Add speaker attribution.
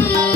Speaker 1: Thank you.